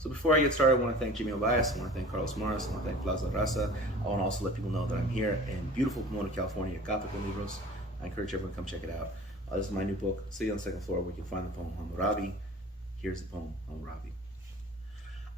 So before I get started, I want to thank Jimmy Obias, I want to thank Carlos Morris, I want to thank Plaza Raza. I want to also let people know that I'm here in beautiful Pomona, California at Gothico Libros. I encourage everyone to come check it out. This is my new book, City on the Second Floor, where you can find the poem Hammurabi. Here's the poem Hammurabi.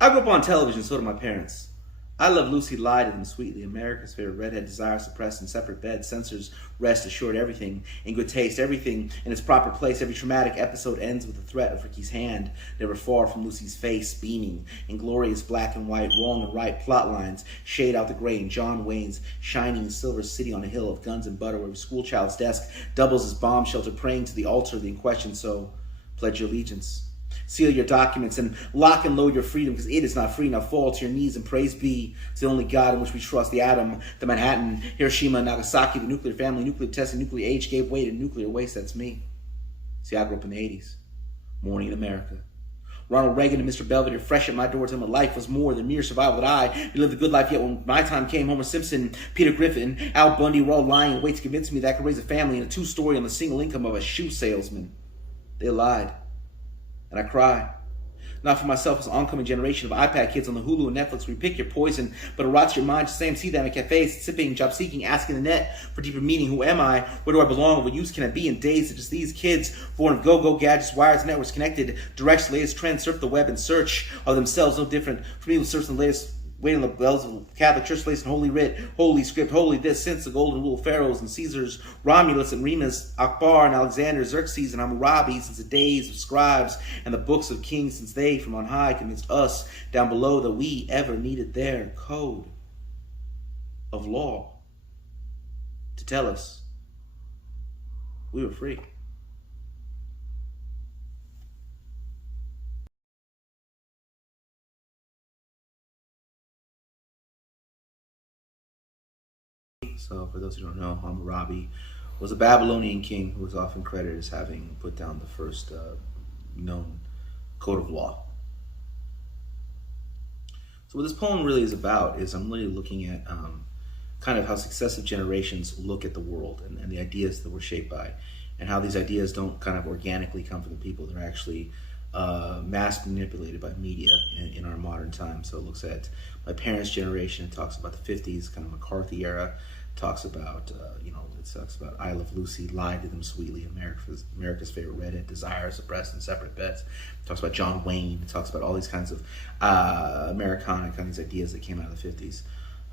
I grew up on television, so did my parents. I love Lucy, lied to them sweetly. America's favorite redhead, desire suppressed in separate beds. Censors rest assured, everything in good taste, everything in its proper place. Every traumatic episode ends with the threat of Ricky's hand, never far from Lucy's face, beaming in glorious black and white, wrong and right plot lines shade out the gray in John Wayne's shining silver city on a hill of guns and butter, where a schoolchild's desk doubles as bomb shelter, praying to the altar of the in question. So pledge your allegiance. Seal your documents and lock and load your freedom, because it is not free. Now fall to your knees and praise be to the only God in which we trust. The atom, the Manhattan, Hiroshima, Nagasaki, the nuclear family, nuclear testing, nuclear age gave way to nuclear waste. That's me. See, I grew up in the 80s. Morning in America. Ronald Reagan and Mr. Belvedere fresh at my door, telling me life was more than mere survival. That I lived a good life, yet when my time came, Homer Simpson, Peter Griffin, Al Bundy were all lying in wait to convince me that I could raise a family and a two-story on the single income of a shoe salesman. They lied. And I cry. Not for myself as an oncoming generation of iPad kids on the Hulu and Netflix where you pick your poison, but it rots your mind to say and see them in cafes, sipping, job seeking, asking the net for deeper meaning. Who am I? Where do I belong? And what use can I be in days such as these? Kids born of go-go gadgets, wires, networks connected, directs the latest trends, surf the web in search of themselves, no different from me who search the latest waiting on the bells of Catholic Church, laced in Holy Writ, Holy Script, Holy this, since the golden rule of Pharaohs and Caesars, Romulus and Remus, Akbar and Alexander, Xerxes and Hammurabi, since the days of scribes and the books of kings, since they from on high convinced us down below that we ever needed their code of law to tell us we were free. So for those who don't know, Hammurabi was a Babylonian king who was often credited as having put down the first known code of law. So what this poem really is about is I'm really looking at kind of how successive generations look at the world and the ideas that we're shaped by, and how these ideas don't kind of organically come from the people. They're actually mass manipulated by media in our modern time. So it looks at my parents' generation. It talks about the 50s, kind of McCarthy era. It talks about, it talks about I Love Lucy, lied to them sweetly, America's favorite redhead, desire suppressed in separate beds. It talks about John Wayne. It talks about all these kinds of Americana kind of these ideas that came out of the 50s.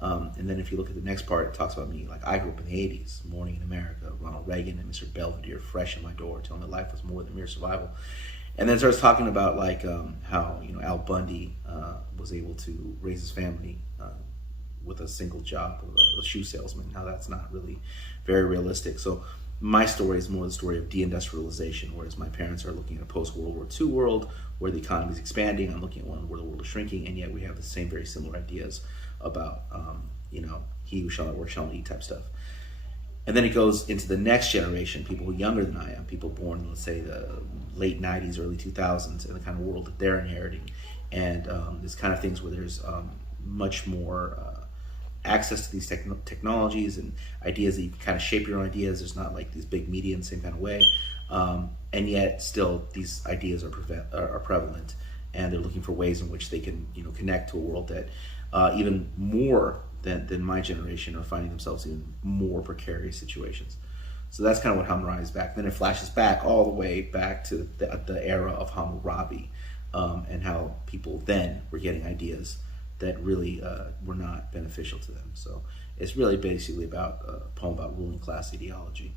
And then if you look at the next part, it talks about me. Like, I grew up in the 80s, morning in America, Ronald Reagan and Mr. Belvedere fresh at my door, telling me life was more than mere survival. And then starts talking about like how Al Bundy was able to raise his family with a single job of a shoe salesman. How that's not really very realistic. So my story is more the story of deindustrialization, whereas my parents are looking at a post-World War II world where the economy is expanding. I'm looking at one where the world is shrinking, and yet we have the same very similar ideas about he who shall not work shall not eat type stuff. And then it goes into the next generation, people who are younger than I am, people born in, let's say, the late 90s, early 2000s, and the kind of world that they're inheriting. And there's kind of things where there's much more access to these technologies and ideas that you can kind of shape your own ideas. There's not like these big media in the same kind of way. And yet still these ideas are prevalent, and they're looking for ways in which they can connect to a world that even more than my generation are finding themselves in more precarious situations. So that's kind of what Hammurabi is back. Then it flashes back all the way back to the era of Hammurabi, and how people then were getting ideas that really were not beneficial to them. So it's really basically about a poem about ruling class ideology.